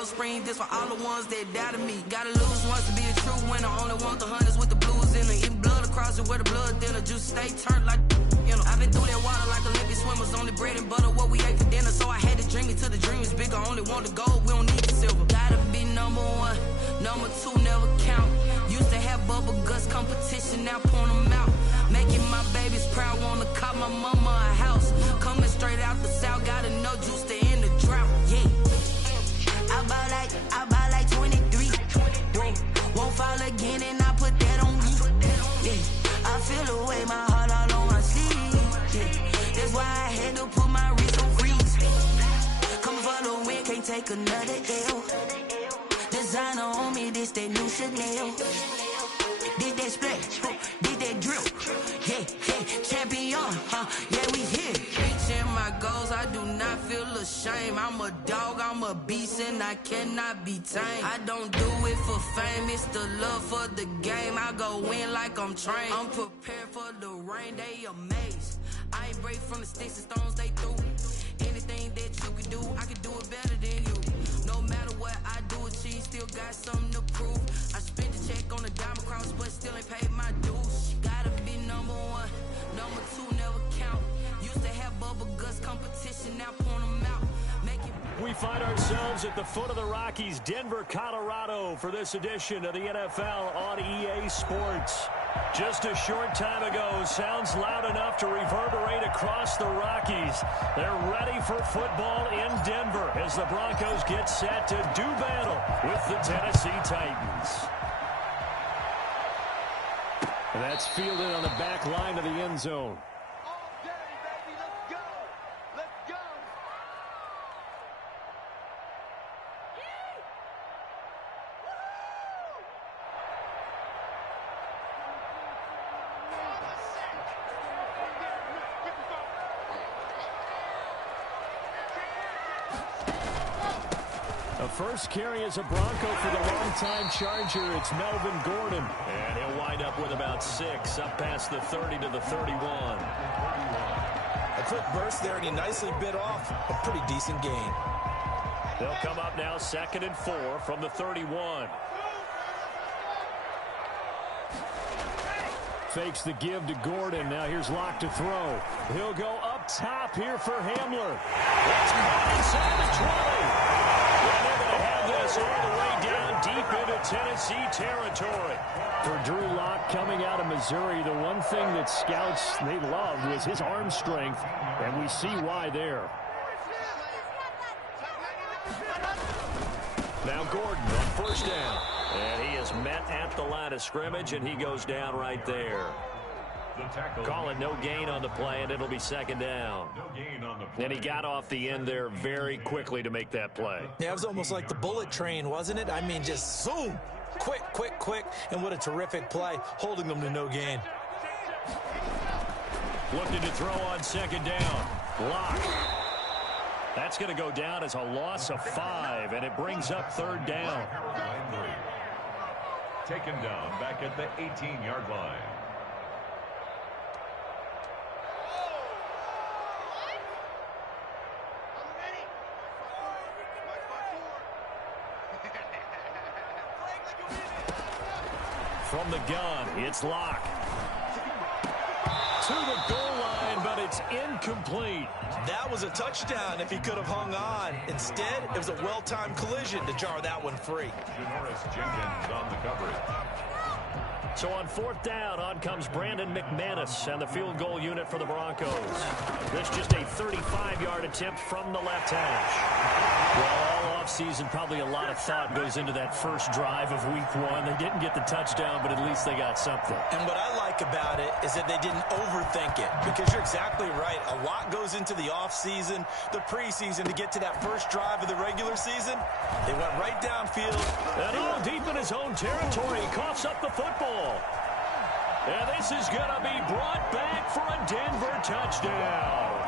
Spring, this for all the ones that doubted me. Gotta lose once to be a true winner. Only want the hunters with the blues in it. Eating blood across it where the blood thinner. Juice stay turned like, you know. I've been through that water like Olympic swimmers. Only bread and butter what we ate for dinner. So I had to dream it till the dream is bigger. Only want the gold, we don't need the silver. Gotta be number one, number two never count. Used to have bubble guts competition, now point them out. Making my babies proud, wanna cop my mama a house. Coming straight out the south, gotta know juice to end the drought. Yeah. I buy like 23. Whoa, won't fall again and I put that on me. Yeah, I feel the way, my heart all on my sleeve. Yeah, that's why I had to put my wrist on freeze. Coming for the win, can't take another L. Designer on me, this that new Chanel. Did that splash, did that drill. Yeah, champion, yeah, we here. Reaching my goals, I do not feel ashamed. I'm a dog, I'm a beast, and I cannot be tamed. I don't do it for fame, it's the love for the game. I go in like I'm trained. I'm prepared for the rain, they amazed. I ain't break from the sticks and stones they threw. Anything that you can do, I can do it better than you. No matter what I do, achieve, still got something to prove. I spent the check on the diamond cross, but still ain't paid my dues. Gotta be number one, number two never count. Used to have bubble guts competition, now point them out. We find ourselves at the foot of the Rockies, Denver, Colorado, for this edition of the NFL on EA Sports. Just a short time ago, sounds loud enough to reverberate across the Rockies. They're ready for football in Denver as the Broncos get set to do battle with the Tennessee Titans. And that's fielded on the back line of the end zone. First carry as a Bronco for the longtime Charger. It's Melvin Gordon. And he'll wind up with about 6, up past the 30 to the 31. A quick burst there, and he nicely bit off a pretty decent gain. They'll come up now 2nd and 4 from the 31. Fakes the give to Gordon. Now here's Locke to throw. He'll go up top here for Hamler. It's caught inside the 20. And they're going to have this all the way down deep into Tennessee territory. For Drew Lock coming out of Missouri, the one thing that scouts they loved was his arm strength, and we see why there. Now Gordon on first down. And he is met at the line of scrimmage, and he goes down right there. Call it no gain on the play, and it'll be 2nd down. And he got off the end there very quickly to make that play. Yeah, it was almost like the bullet train, wasn't it? I mean, just zoom. Quick, and what a terrific play, holding them to no gain. Looking to throw on 2nd down. Block. That's going to go down as a loss of 5, and it brings up 3rd down. Taken down back at the 18-yard line. From the gun, it's Locke. To the goal line, but it's incomplete. That was a touchdown if he could have hung on. Instead, it was a well-timed collision to jar that one free. Janoris Jenkins on the coverage. So on 4th down, on comes Brandon McManus and the field goal unit for the Broncos. This just a 35-yard attempt from the left hash. Well, all offseason, probably a lot of thought goes into that first drive of week 1. They didn't get the touchdown, but at least they got something. And what I like about it is that they didn't overthink it, because you're exactly right. A lot goes into the offseason, the preseason to get to that first drive of the regular season. They went right downfield. And all deep in his own territory, he coughs up the football. And this is going to be brought back for a Denver touchdown.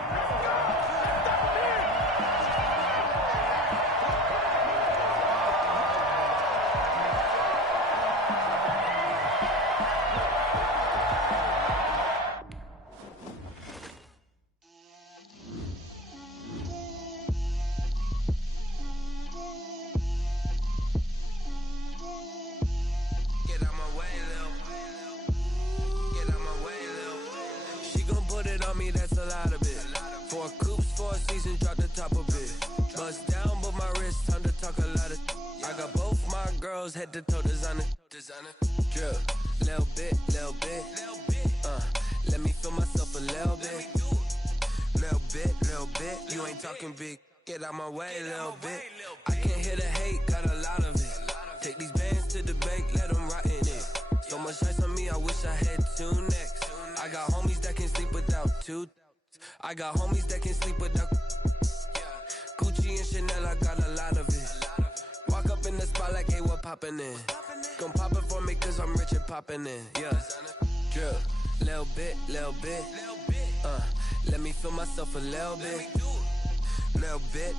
a lot of it. 4 coops, 4 seasons, drop the top a bit. Bust down, but my wrist, time to talk a lot of. I got both my girls head to toe designer. Drip, little bit. Let me feel myself a little bit. Little bit. You ain't talking big. Get out my way, little bit. I can't hear the hate, got a lot of it. Take these bands to the bank, let them rot in it. So much ice on me, I wish I had 2 necks. I got homies that can sleep without 2. I got homies that can sleep without Gucci and Chanel, I got a lot of it. Walk up in the spot like, hey, what poppin' in? Gon' pop it for me cause I'm rich and poppin' in, yeah. Drip, little bit. Let me feel myself a little bit. Little bit.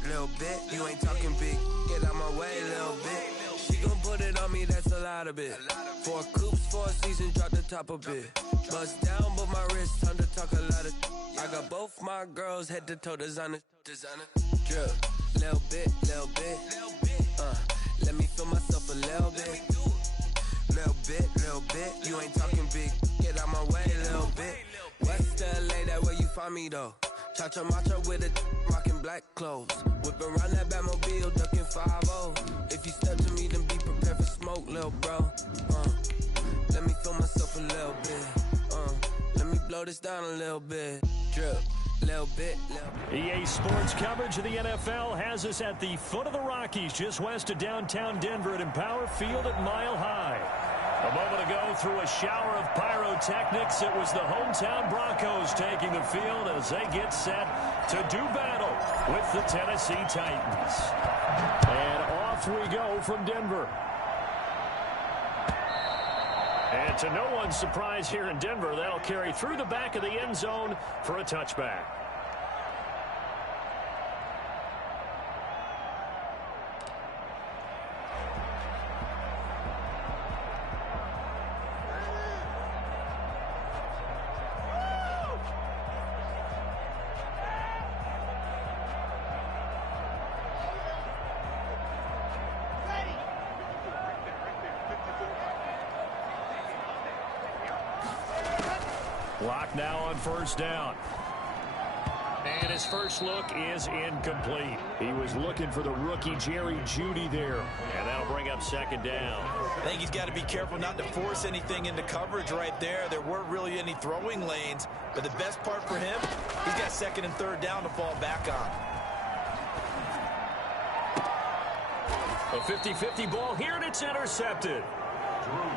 You ain't talking big. Get out my way, little bit. She gon' put it on me, that's a lot of it. 4 coops, 4 seasons, drop the top a bit. Bust down, but my wrist, time to talk a lot of. I got both my girls head to toe designer. Drip, little bit. Let me feel myself a little bit. Little bit. You ain't talking big. Get out my way, little bit. West LA, that where you find me though. Cha-cha matcha with a rockin' black clothes. Whip around that Batmobile, ducking 5-0. If you step to me, then be prepared for smoke, lil' bro. Let me feel myself a little bit. Let me blow this down a little bit. Drip, little bit. EA Sports coverage of the NFL has us at the foot of the Rockies, just west of downtown Denver at Empower Field at Mile High. A moment ago, through a shower of pyrotechnics, it was the hometown Broncos taking the field as they get set to do battle with the Tennessee Titans. And off we go from Denver. And to no one's surprise here in Denver, that'll carry through the back of the end zone for a touchback. Block now on first down. And his first look is incomplete. He was looking for the rookie Jerry Jeudy there. And that'll bring up second down. I think he's got to be careful not to force anything into coverage right there. There weren't really any throwing lanes. But the best part for him, he's got second and third down to fall back on. A 50-50 ball here, and it's intercepted.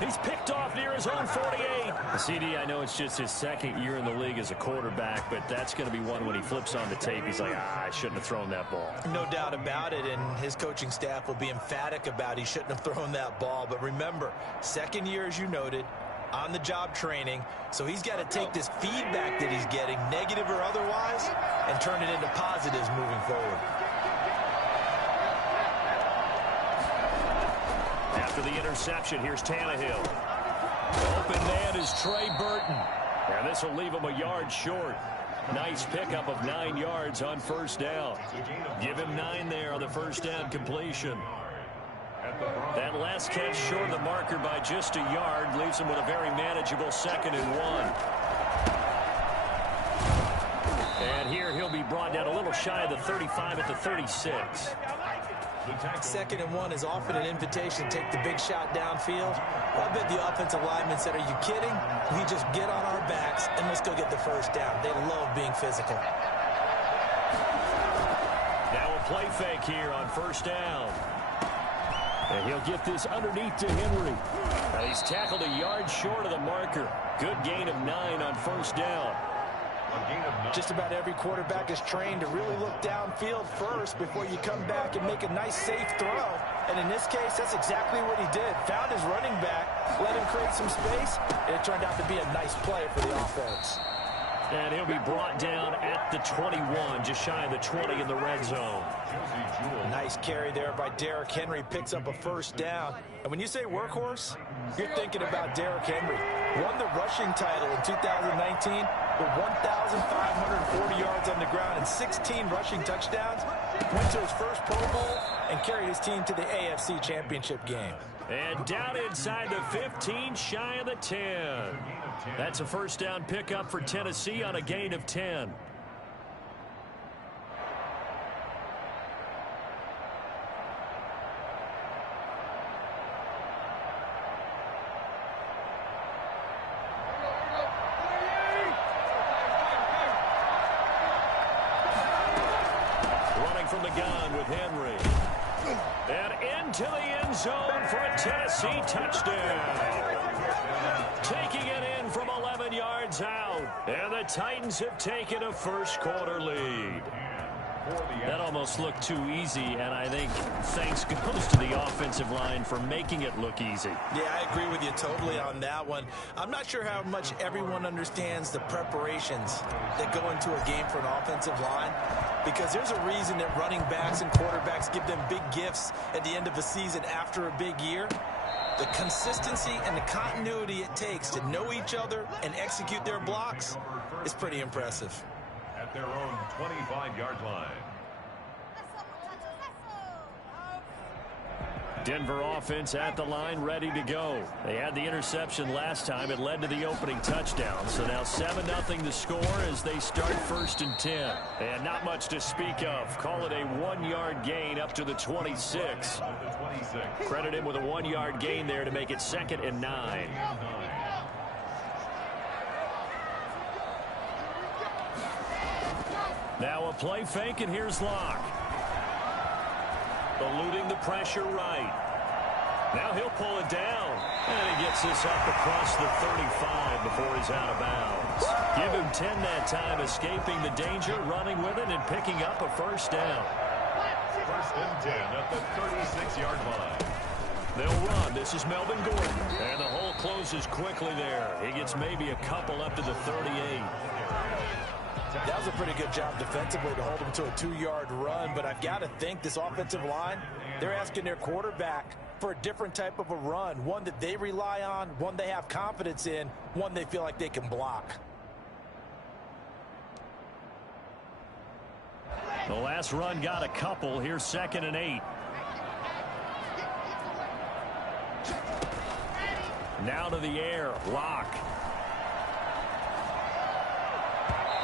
He's picked off near his own 48. CD, I know it's just his second year in the league as a quarterback, but that's going to be one when he flips on the tape. He's like, I shouldn't have thrown that ball. No doubt about it, and his coaching staff will be emphatic about he shouldn't have thrown that ball. But remember, second year, as you noted, on-the-job training, so he's got to take this feedback that he's getting, negative or otherwise, and turn it into positives moving forward. After the interception, here's Tannehill. Open man is Trey Burton. And this will leave him a yard short. Nice pickup of 9 yards on first down. Give him 9 there on the first down completion. That last catch short of the marker by just a yard leaves him with a very manageable 2nd and 1. And here he'll be brought down a little shy of the 35 at the 36. 2nd and 1 is often an invitation to take the big shot downfield. Well, I bet the offensive lineman said, are you kidding? We just get on our backs and let's go get the first down. They love being physical. Now a play fake here on first down. And he'll get this underneath to Henry. And he's tackled a yard short of the marker. Good gain of 9 on first down. Just about every quarterback is trained to really look downfield first before you come back and make a nice, safe throw. And in this case, that's exactly what he did. Found his running back, let him create some space, and it turned out to be a nice play for the offense. And he'll be brought down at the 21, just shy of the 20 in the red zone. Nice carry there by Derrick Henry, picks up a first down. And when you say workhorse, you're thinking about Derrick Henry. Won the rushing title in 2019 with 1,540 yards on the ground and 16 rushing touchdowns. Went to his first Pro Bowl and carried his team to the AFC Championship game. And down inside the 15, shy of the 10. That's a first down pickup for Tennessee on a gain of 10. from the gun with Henry. And into the end zone for a Tennessee touchdown. Taking it in from 11 yards out. And the Titans have taken a first quarter lead. That almost looked too easy, and I think thanks goes to the offensive line for making it look easy. Yeah, I agree with you totally on that one. I'm not sure how much everyone understands the preparations that go into a game for an offensive line, because there's a reason that running backs and quarterbacks give them big gifts at the end of a season after a big year. The consistency and the continuity it takes to know each other and execute their blocks is pretty impressive. At their own 25-yard line. Denver offense at the line, ready to go. They had the interception last time. It led to the opening touchdown. So now 7-0 to score as they start 1st and 10. And not much to speak of. Call it a 1-yard gain up to the 26. Credit him with a 1-yard gain there to make it 2nd and 9. Now a play fake, and here's Locke. Eluding the pressure right. Now he'll pull it down. And he gets this up across the 35 before he's out of bounds. Give him 10 that time, escaping the danger, running with it, and picking up a first down. 1st and 10 at the 36-yard line. They'll run. This is Melvin Gordon. And the hole closes quickly there. He gets maybe a couple up to the 38. That was a pretty good job defensively to hold him to a 2-yard run, but I've got to think this offensive line, they're asking their quarterback for a different type of a run, one that they rely on, one they have confidence in, one they feel like they can block. The last run got a couple. Here's 2nd and 8. Now to the air. Locke.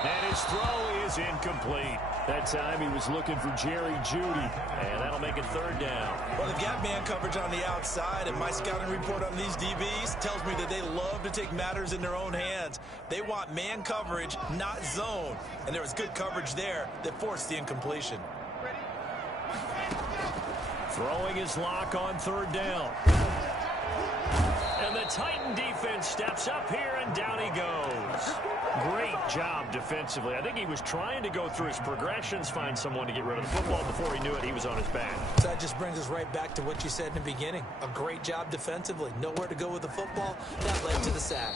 And his throw is incomplete. That time he was looking for Jerry Jeudy. And that'll make it 3rd down. Well, they've got man coverage on the outside, and my scouting report on these DBs tells me that they love to take matters in their own hands. They want man coverage, not zone. And there was good coverage there that forced the incompletion. Throwing his Locke on 3rd down. And the Titan defense steps up here, and down he goes. Great job defensively. I think he was trying to go through his progressions, find someone to get rid of the football. Before he knew it, he was on his back. So that just brings us right back to what you said in the beginning. A great job defensively. Nowhere to go with the football. That led to the sack.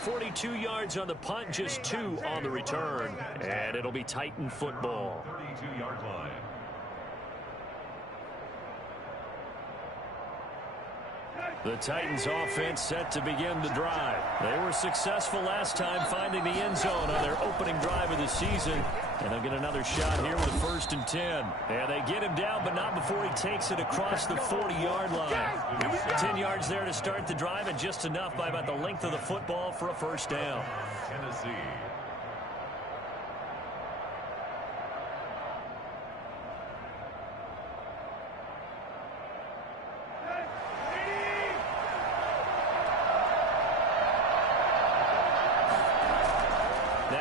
42 yards on the punt, just 2 on the return. And it'll be Titan football. 32-yard line. The Titans offense set to begin the drive. They were successful last time finding the end zone on their opening drive of the season. And they'll get another shot here with a 1st and 10. And they get him down, but not before he takes it across the 40-yard line. 10 yards there to start the drive, and just enough by about the length of the football for a first down. Tennessee.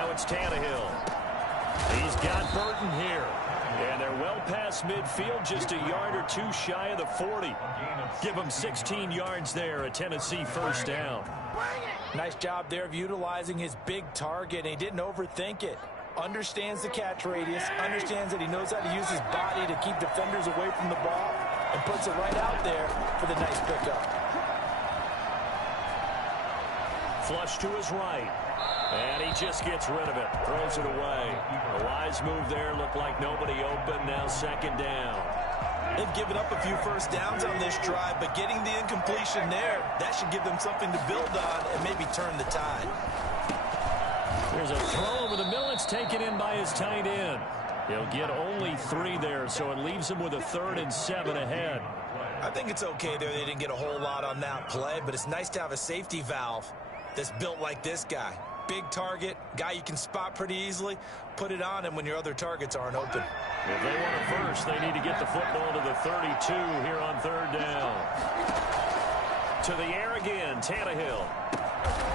It's Tannehill. He's got Burton here. And they're well past midfield, just a yard or 2 shy of the 40. Give him 16 yards there, a Tennessee first down. Nice job there of utilizing his big target. And he didn't overthink it. Understands the catch radius, understands that he knows how to use his body to keep defenders away from the ball, and puts it right out there for the nice pickup. Flush to his right. And he just gets rid of it. Throws it away. A wise move there. Looked like nobody open. Now 2nd down. They've given up a few first downs on this drive, but getting the incompletion there, that should give them something to build on and maybe turn the tide. There's a throw over the middle. It's taken in by his tight end. He'll get only 3 there, so it leaves him with a 3rd and 7 ahead. I think it's okay there. They didn't get a whole lot on that play, but it's nice to have a safety valve that's built like this guy. Big target, guy you can spot pretty easily. Put it on him when your other targets aren't open. If they want a first, they need to get the football to the 32 here on 3rd down. To the air again, Tannehill.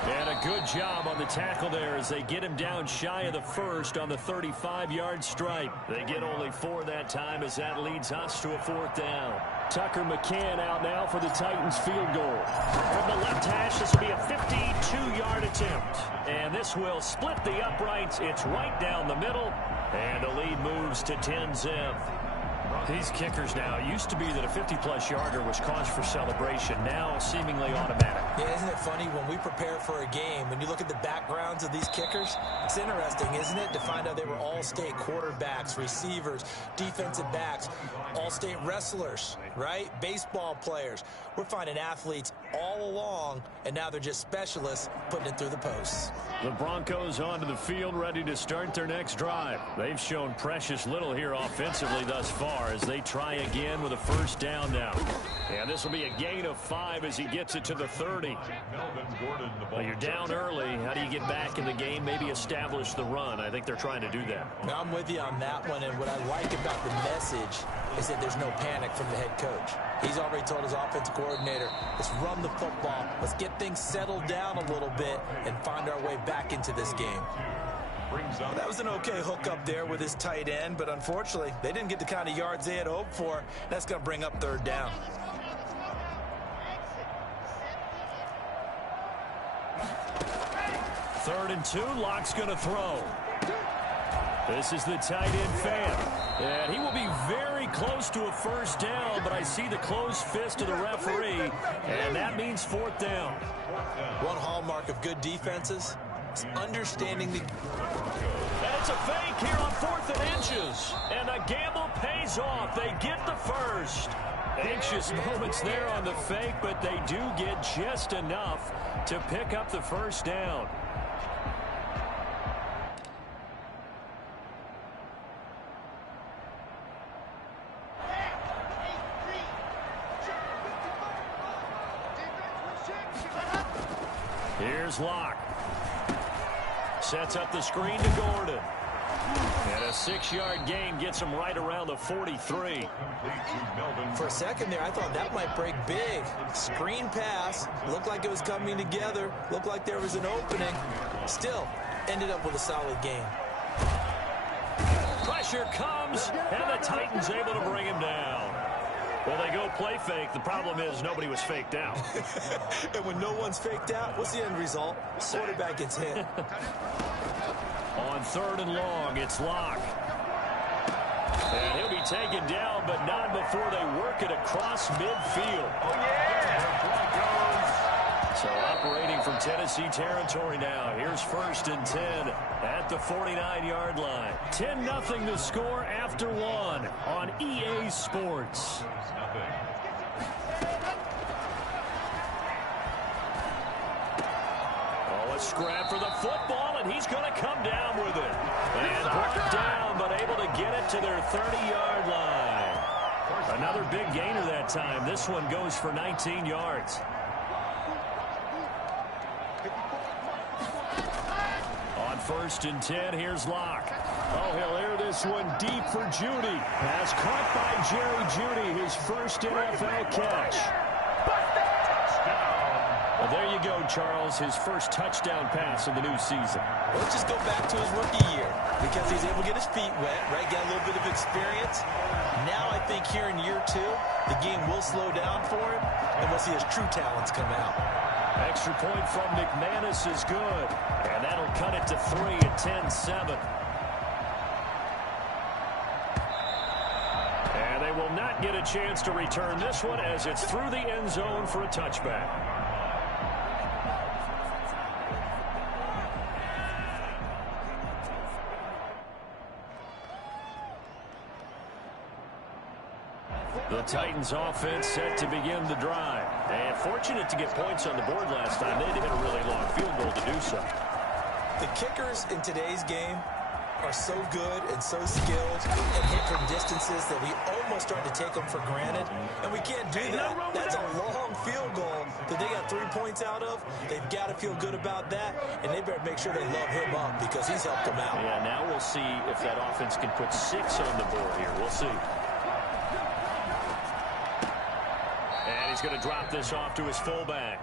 And a good job on the tackle there as they get him down shy of the first on the 35-yard stripe. They get only 4 that time as that leads us to a 4th down. Tucker McCann out now for the Titans field goal. From the left hash, this will be a 52-yard attempt. And this will split the uprights. It's right down the middle. And the lead moves to 10-zip. These kickers now, it used to be that a 50-plus yarder was cause for celebration, now seemingly automatic. Yeah, isn't it funny when we prepare for a game, when you look at the backgrounds of these kickers, it's interesting, isn't it, to find out they were all-state quarterbacks, receivers, defensive backs, all-state wrestlers, right? Baseball players. We're finding athletes all along, and now they're just specialists putting it through the posts. The Broncos onto the field, ready to start their next drive. They've shown precious little here offensively thus far as they try again with a 1st down now. And this will be a gain of 5 as he gets it to the 30. Well, you're down early. How do you get back in the game? Maybe establish the run. I think they're trying to do that. Now, I'm with you on that one, and what I like about the message is that there's no panic from the head coach. He's already told his offensive coordinator, let's run the football, let's get things settled down a little bit and find our way back into this game. Well, that was an okay hook up there with his tight end, but unfortunately, they didn't get the kind of yards they had hoped for. That's going to bring up 3rd down. Third and 2, Locke's going to throw. This is the tight end fan. And he will be very close to a 1st down, but I see the closed fist of the referee, and that means 4th down. One hallmark of good defenses is understanding the... And it's a fake here on 4th and inches. And the gamble pays off. They get the first. Anxious moments there on the fake, but they do get just enough to pick up the 1st down. Here's Locke. Sets up the screen to Gordon. And a 6-yard gain gets him right around the 43. For a second there, I thought that might break big. Screen pass. Looked like it was coming together. Looked like there was an opening. Still, ended up with a solid gain. Pressure comes, and the Titans able to bring him down. Well, they go play fake. The problem is nobody was faked out. And when no one's faked out, what's the end result? Quarterback gets hit. On 3rd and long, it's Locke. And he'll be taken down, but not before they work it across midfield. Oh, yeah! So operating from Tennessee territory now. Here's 1st and 10 at the 49-yard line. 10-0 the score after 1 on EA Sports. Oh, a scrap for the football, and he's going to come down with it. And brought down, but able to get it to their 30-yard line. Another big gainer that time. This one goes for 19 yards. On 1st and 10, here's Locke. Oh, he'll air this one deep for Judy. Pass caught by Jerry Judy, his first NFL catch. Well, there you go, Charles, his first touchdown pass of the new season. Let's just go back to his rookie year because he's able to get his feet wet, right? Get a little bit of experience. Now I think here in year 2, the game will slow down for him, and we'll see his true talents come out. Extra point from McManus is good, and that'll cut it to 3 at 10-7. And they will not get a chance to return this one as it's through the end zone for a touchback. The Titans offense set to begin the drive. And fortunate to get points on the board last time. They had to hit a really long field goal to do so. The kickers in today's game are so good and so skilled and hit from distances that we almost start to take them for granted. And we can't do that. That's a long field goal that they got 3 points out of. They've got to feel good about that, and they better make sure they love him up because he's helped them out. Yeah, now we'll see if that offense can put 6 on the board here. We'll see. And he's going to drop this off to his fullback.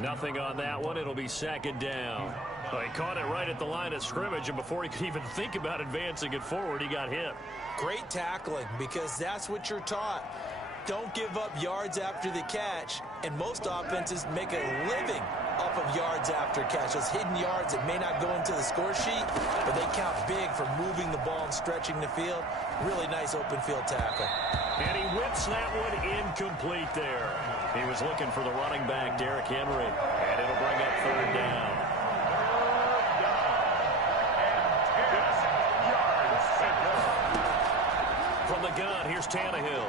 Nothing on that one. It'll be second down. Well, he caught it right at the line of scrimmage, and before he could even think about advancing it forward, he got hit. Great tackling, because that's what you're taught. Don't give up yards after the catch, and most offenses make a living off of yards after catch. Those hidden yards that may not go into the score sheet, but they count big for moving the ball and stretching the field. Really nice open field tackle. And he whips that one incomplete there. He was looking for the running back, Derrick Henry, and it'll bring up third down. From the gun, here's Tannehill.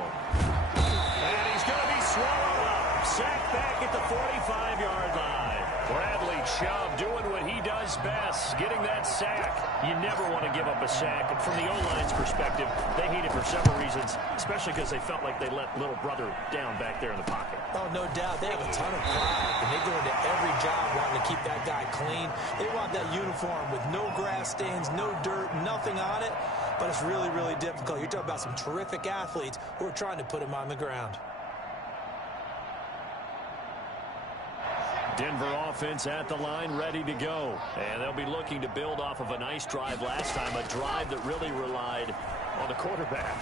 And he's going to be swallowed up. Sacked back at the 45-yard line. Bradley Chubb doing what he does best, getting that sack. You never want to give up a sack. And from the O-line's perspective, they hate it for several reasons, especially because they felt like they let little brother down back there in the pocket. Oh, no doubt. They have a ton of pride, and they go into every job wanting to keep that guy clean. They want that uniform with no grass stains, no dirt, nothing on it. But it's really, really difficult. You're talking about some terrific athletes who are trying to put him on the ground. Denver offense at the line, ready to go. And they'll be looking to build off of a nice drive last time, a drive that really relied on the quarterback.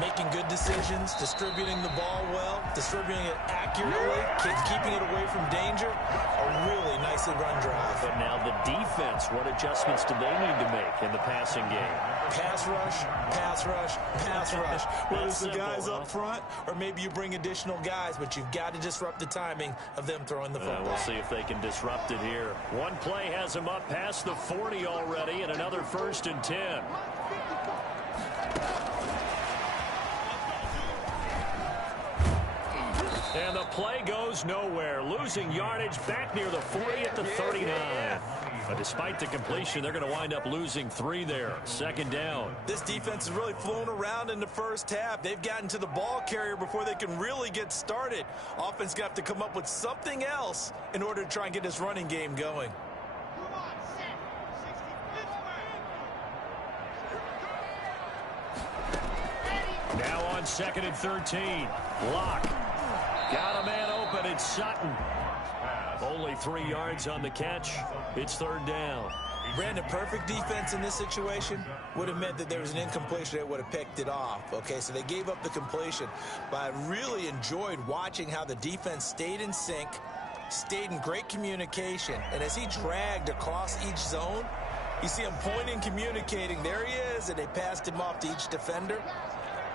Making good decisions, distributing the ball well, distributing it accurately, keeping it away from danger. A really nicely run drive. But now the defense, what adjustments do they need to make in the passing game? Pass rush, pass rush, pass rush. Whether it's the guys up front, or maybe you bring additional guys, but you've got to disrupt the timing of them throwing the football. We'll see if they can disrupt it here. One play has them up past the 40 already, and another 1st and 10. And the play goes nowhere. Losing yardage back near the 40 at the 39. But despite the completion, they're going to wind up losing 3 there. Second down. This defense has really flown around in the first half. They've gotten to the ball carrier before they can really get started. Offense got to come up with something else in order to try and get this running game going. Now on 2nd and 13. Lock. Got a man open. It's Sutton. Only 3 yards on the catch. It's 3rd down. Brandon, perfect defense in this situation would have meant that there was an incompletion that would have picked it off. Okay, so they gave up the completion. But I really enjoyed watching how the defense stayed in sync, stayed in great communication. And as he dragged across each zone, you see him pointing, communicating. There he is, and they passed him off to each defender.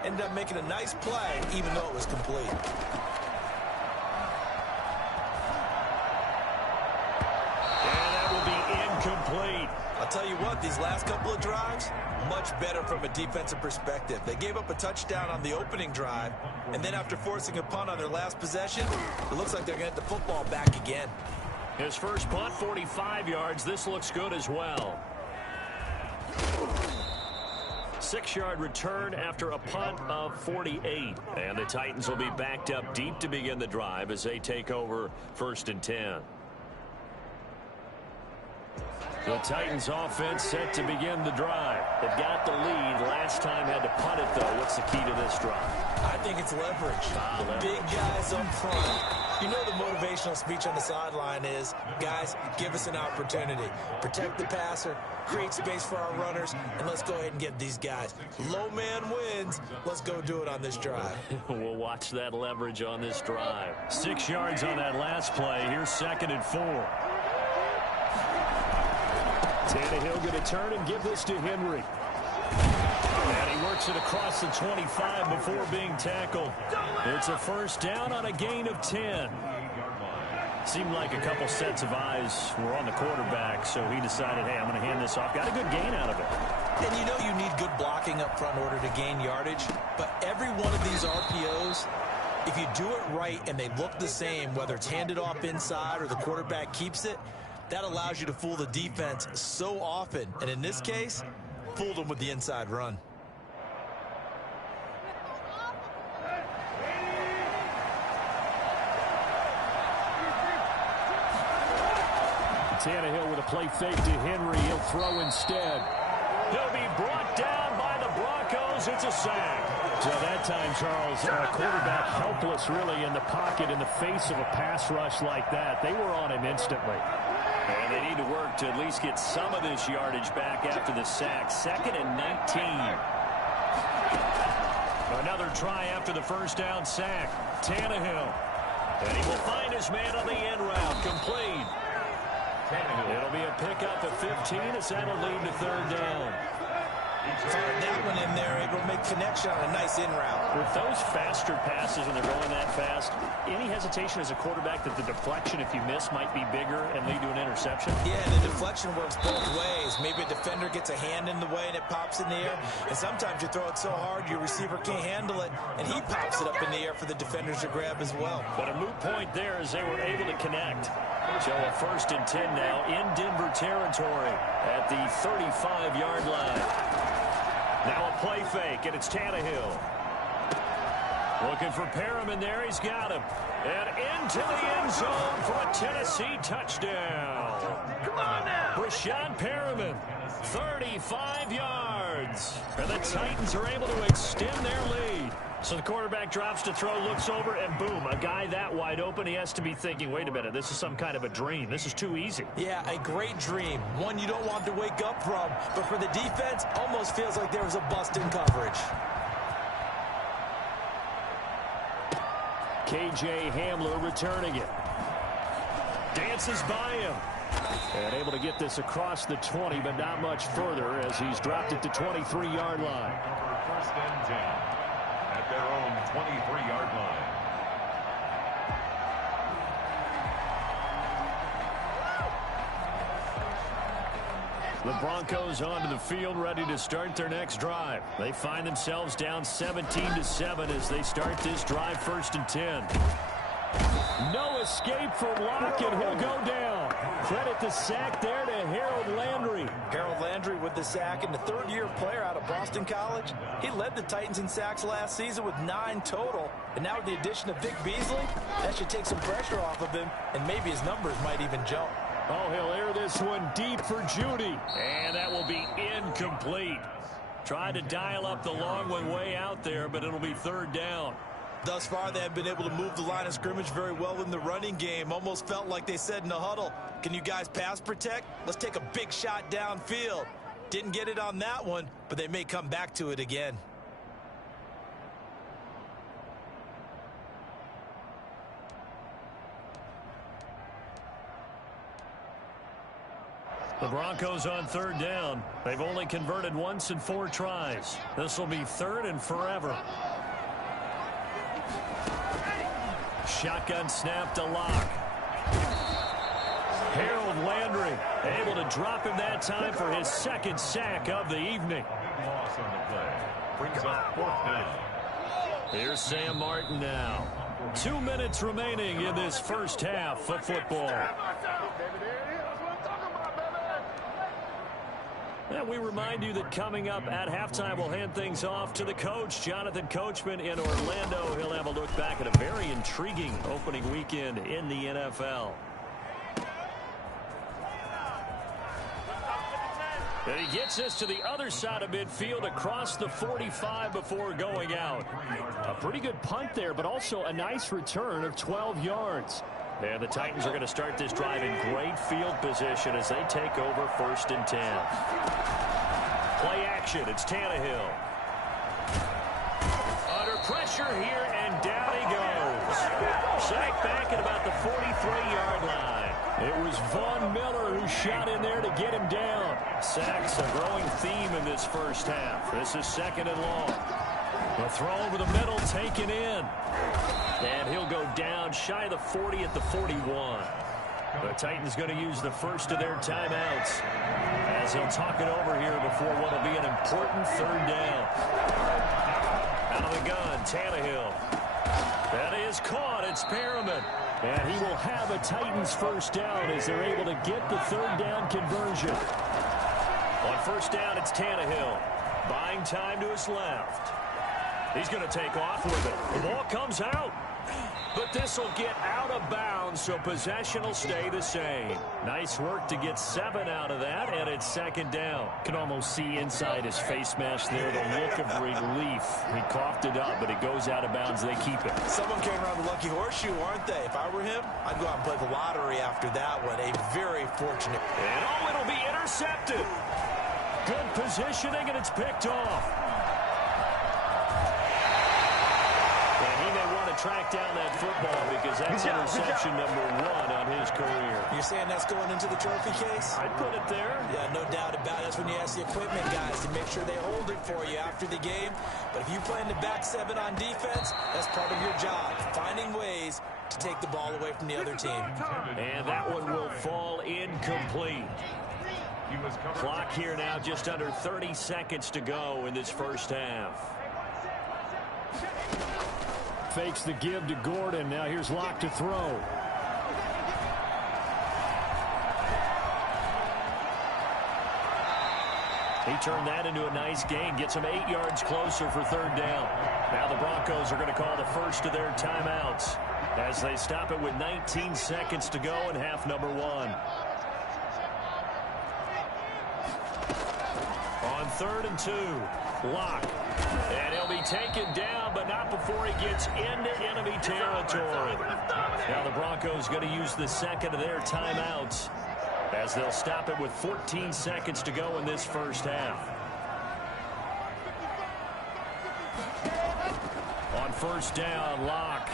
Ended up making a nice play, even though it was complete. Complete. I'll tell you what, these last couple of drives, much better from a defensive perspective. They gave up a touchdown on the opening drive, and then after forcing a punt on their last possession, it looks like they're going to get the football back again. His first punt, 45 yards. This looks good as well. 6-yard return after a punt of 48. And the Titans will be backed up deep to begin the drive as they take over 1st and 10. The Titans offense set to begin the drive. They've got the lead. Last time had to punt it, though. What's the key to this drive? I think it's leverage. Big guys up front. You know the motivational speech on the sideline is, guys, give us an opportunity. Protect the passer, create space for our runners, and let's go ahead and get these guys. Low man wins. Let's go do it on this drive. We'll watch that leverage on this drive. 6 yards on that last play. Here's 2nd and 4. Tannehill going to turn and give this to Henry. And he works it across the 25 before being tackled. It's a 1st down on a gain of 10. Seemed like a couple sets of eyes were on the quarterback, so he decided, hey, I'm going to hand this off. Got a good gain out of it. And you know you need good blocking up front in order to gain yardage, but every one of these RPOs, if you do it right and they look the same, whether it's handed off inside or the quarterback keeps it, that allows you to fool the defense so often. And in this case, fooled them with the inside run. Tannehill with a play fake to Henry. He'll throw instead. He'll be brought down by the Broncos. It's a sack. So that time, Charles, quarterback helped helpless, really, in the pocket in the face of a pass rush like that. They were on him instantly. And they need to work to at least get some of this yardage back after the sack. 2nd and 19. Another try after the first down sack. Tannehill. And he will find his man on the end route. Complete. It'll be a pickup at 15 as that'll lead to 3rd down. Fired that one in there, able to make connection on a nice in route. With those faster passes and they're going that fast, any hesitation as a quarterback that the deflection, if you miss, might be bigger and lead to an interception? Yeah, the deflection works both ways. Maybe a defender gets a hand in the way and it pops in the air. And sometimes you throw it so hard your receiver can't handle it, and he pops it up in the air for the defenders to grab as well. But a moot point there as they were able to connect. So a 1st and 10 now in Denver territory at the 35-yard line. Now a play fake, and it's Tannehill. Looking for Perriman there. He's got him. And into the end zone for a Tennessee touchdown. Come on now. Brashad Perriman, 35 yards. And the Titans are able to extend their lead. So the quarterback drops to throw, looks over, and boom, a guy that wide open. He has to be thinking, wait a minute, this is some kind of a dream. This is too easy. Yeah, a great dream. One you don't want to wake up from. But for the defense, almost feels like there was a bust in coverage. K.J. Hamler returning it. Dances by him. And able to get this across the 20, but not much further as he's dropped it to 23-yard line. 1st and 10 at their own 23-yard line. The Broncos onto the field, ready to start their next drive. They find themselves down 17-7 as they start this drive. 1st and 10. No escape from Lockett. He'll go down. Credit the sack there to Harold Landry. Harold Landry with the sack, and the 3rd-year player out of Boston College. He led the Titans in sacks last season with 9 total. And now with the addition of Vic Beasley, that should take some pressure off of him, and maybe his numbers might even jump. Oh, he'll air this one deep for Judy. And that will be incomplete. Tried to dial up the long one way out there, but it'll be 3rd down. Thus far, they have been able to move the line of scrimmage very well in the running game. Almost felt like they said in the huddle, can you guys pass protect? Let's take a big shot downfield. Didn't get it on that one, but they may come back to it again. The Broncos on 3rd down. They've only converted once in 4 tries. This will be 3rd and forever. Shotgun snap to Locke. Harold Landry able to drop him that time for his 2nd sack of the evening. Loss on the play. Brings up 4th down. Here's Sam Martin now. 2 minutes remaining in this first half of football. And we remind you that coming up at halftime, we'll hand things off to the coach, Jonathan Coachman in Orlando. He'll have a look back at a very intriguing opening weekend in the NFL. And he gets us to the other side of midfield across the 45 before going out. A pretty good punt there, but also a nice return of 12 yards. And the Titans are going to start this drive in great field position as they take over 1st and 10. Play action. It's Tannehill. Under pressure here, and down he goes. Sacked back at about the 43-yard line. It was Von Miller who shot in there to get him down. Sacks a growing theme in this first half. This is 2nd and long. The throw over the middle taken in. And he'll go down shy of the 40 at the 41. The Titans going to use the first of their timeouts as he'll talk it over here before what will be an important 3rd down. Out of the gun, Tannehill. That is caught. It's Perriman. And he will have a Titans 1st down as they're able to get the 3rd down conversion. On 1st down, it's Tannehill. Buying time to his left. He's going to take off with it. The ball comes out. but this will get out of bounds, so possession will stay the same. Nice work to get 7 out of that, and it's second down. Can almost see inside his face mask there the look of relief. He coughed it up, but it goes out of bounds. They keep it. Someone came around the lucky horseshoe, aren't they? If I were him, I'd go out and play the lottery after that one. A very fortunate. And it'll be intercepted. Good positioning, and it's picked off. Track down that football because that's interception number 1 on his career. You're saying that's going into the trophy case? I'd put it there. Yeah, no doubt about it. That's when you ask the equipment guys to make sure they hold it for you after the game. But if you play in the back 7 on defense, that's part of your job, finding ways to take the ball away from the other team. And that one will fall incomplete. Clock here now, just under 30 seconds to go in this first half. Fakes the give to Gordon. Now here's Locke to throw. He turned that into a nice gain. Gets him 8 yards closer for third down. Now the Broncos are going to call the first of their timeouts as they stop it with 19 seconds to go in half number 1. On 3rd and 2, Locke. And he'll be taken down, but not before he gets into enemy territory. Now the Broncos going to use the second of their timeouts as they'll stop it with 14 seconds to go in this first half. On first down, Locke.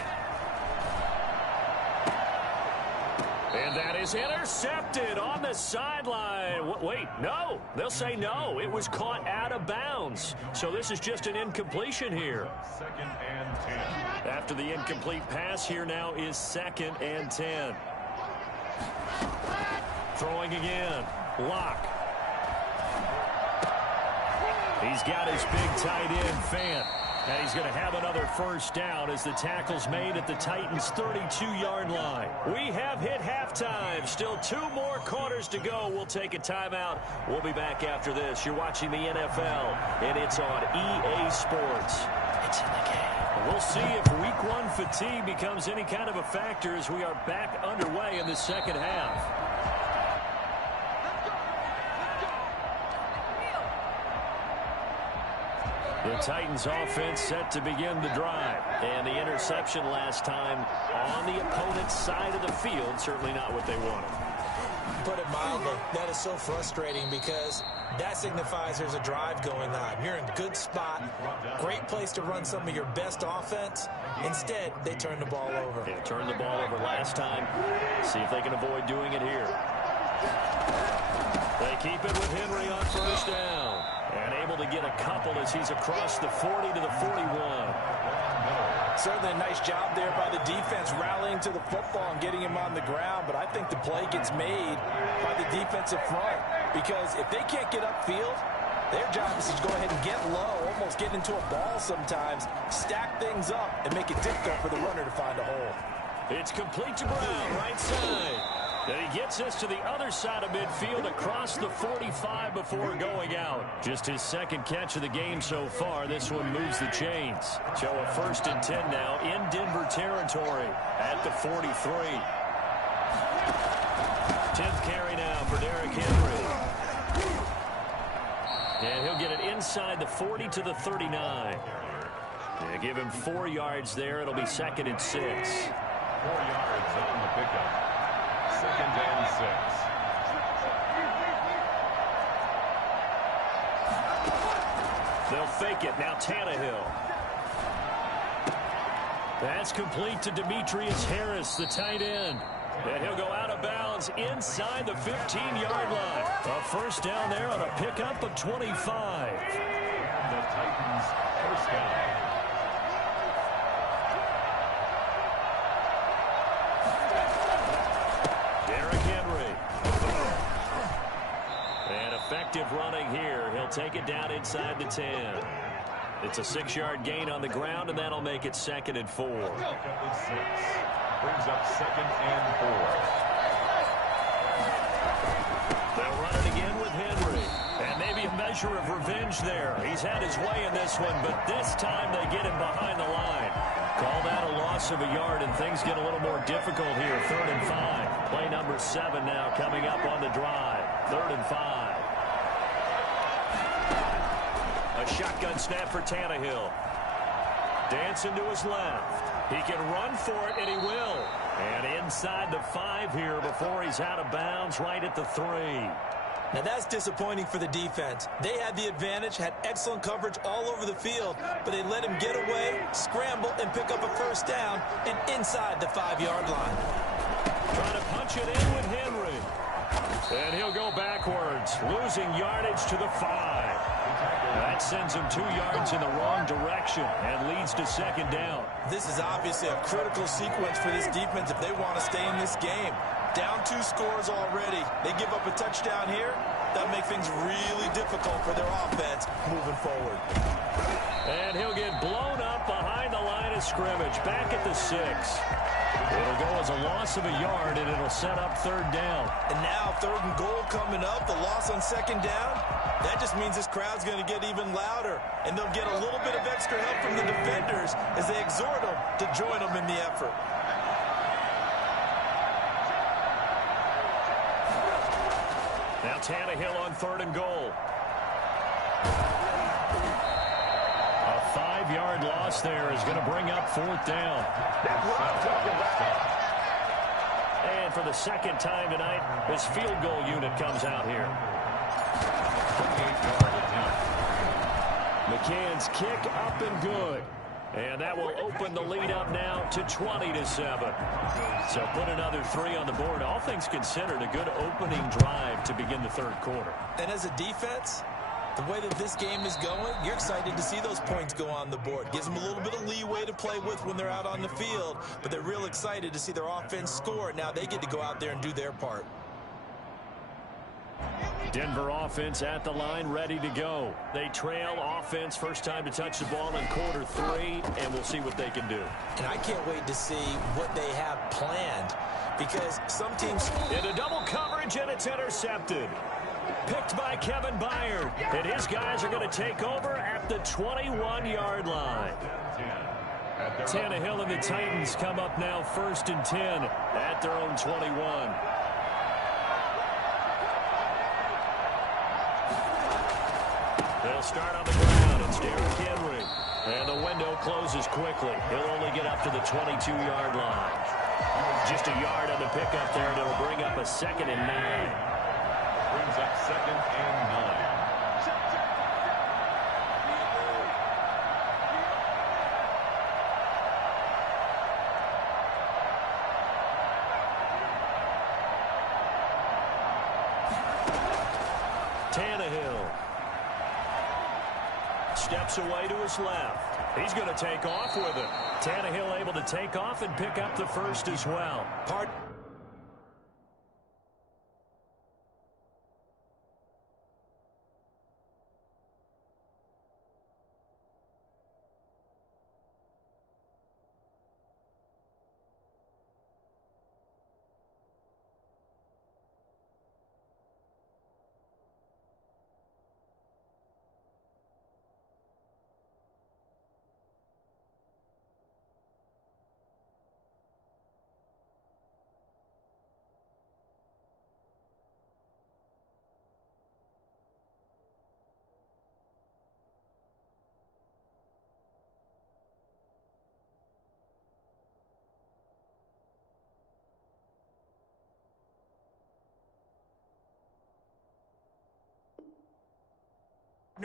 And that is intercepted on the sideline. Wait, no. They'll say no. It was caught out of bounds. So this is just an incompletion here. 2nd and 10. After the incomplete pass, here now is 2nd and 10. Throwing again. Locke. He's got his big tight end, Fant. And he's going to have another first down as the tackle's made at the Titans' 32-yard line. We have hit halftime. Still 2 more quarters to go. We'll take a timeout. We'll be back after this. You're watching the NFL, and it's on EA Sports. It's in the game. We'll see if Week 1 fatigue becomes any kind of a factor as we are back underway in the second half. The Titans offense set to begin the drive. And the interception last time on the opponent's side of the field, certainly not what they wanted. Put it mildly, that is so frustrating because that signifies there's a drive going on. You're in a good spot, great place to run some of your best offense. Instead, they turn the ball over. They turned the ball over last time. See if they can avoid doing it here. They keep it with Henry on first down. And able to get a couple as he's across the 40 to the 41. Certainly a nice job there by the defense rallying to the football and getting him on the ground. But I think the play gets made by the defensive front. Because if they can't get upfield, their job is to go ahead and get low, almost get into a ball sometimes, stack things up, and make it difficult for the runner to find a hole. It's complete to Brown, right side. And he gets us to the other side of midfield across the 45 before going out. Just his 2nd catch of the game so far. This one moves the chains. So a 1st and 10 now in Denver territory at the 43. 10th carry now for Derrick Henry. And he'll get it inside the 40 to the 39. They give him 4 yards there. It'll be 2nd and 6. 4 yards on the pickup. 2nd and 6. They'll fake it. Now Tannehill. That's complete to Demetrius Harris, the tight end. And he'll go out of bounds inside the 15-yard line. A first down there on a pickup of 25. And the Titans first down. Effective running here. He'll take it down inside the 10. It's a 6-yard gain on the ground, and that'll make it 2nd and 4. 2nd and 6. Brings up 2nd and 4. They'll run it again with Henry. And maybe a measure of revenge there. He's had his way in this one, but this time they get him behind the line. Call that a loss of a yard, and things get a little more difficult here. 3rd and 5. Play number 7 now coming up on the drive. 3rd and 5. A shotgun snap for Tannehill. Dancing to his left. He can run for it, and he will. And inside the 5 here before he's out of bounds, right at the 3. Now that's disappointing for the defense. They had the advantage, had excellent coverage all over the field, but they let him get away, scramble, and pick up a 1st down and inside the 5-yard line. Trying to punch it in with Henry. And he'll go backwards, losing yardage to the 5. That sends him 2 yards in the wrong direction and leads to 2nd down. This is obviously a critical sequence for this defense if they want to stay in this game. Down 2 scores already. They give up a touchdown here. That'll make things really difficult for their offense moving forward. And he'll get blown up behind the line of scrimmage. Back at the 6. It'll go as a loss of a yard, and it'll set up 3rd down. And now 3rd and goal coming up. The loss on 2nd down. That just means this crowd's going to get even louder. And they'll get a little bit of extra help from the defenders as they exhort them to join them in the effort. Now Tannehill on 3rd and goal. A 5-yard loss there is going to bring up 4th down. That's what I'm talking about. And for the 2nd time tonight, this field goal unit comes out here. McCann's kick up and good. And that will open the lead up now to 20-7. So put another 3 on the board. All things considered, a good opening drive to begin the 3rd quarter. And as a defense, the way that this game is going, you're excited to see those points go on the board. Gives them a little bit of leeway to play with when they're out on the field, but they're real excited to see their offense score. Now they get to go out there and do their part. Denver offense at the line, ready to go. They trail offense, first time to touch the ball in quarter 3, and we'll see what they can do. And I can't wait to see what they have planned, because some teams... Into double coverage, and it's intercepted. Picked by Kevin Byard, and his guys are going to take over at the 21-yard line. Tannehill and the Titans come up now 1st and 10 at their own 21. They'll start on the ground. It's Derrick Henry. And the window closes quickly. He'll only get up to the 22-yard line. Just a yard on the pickup there, and it'll bring up a 2nd and 9. Brings up 2nd and 9. Tannehill steps away to his left. He's going to take off with it. Tannehill able to take off and pick up the 1st as well.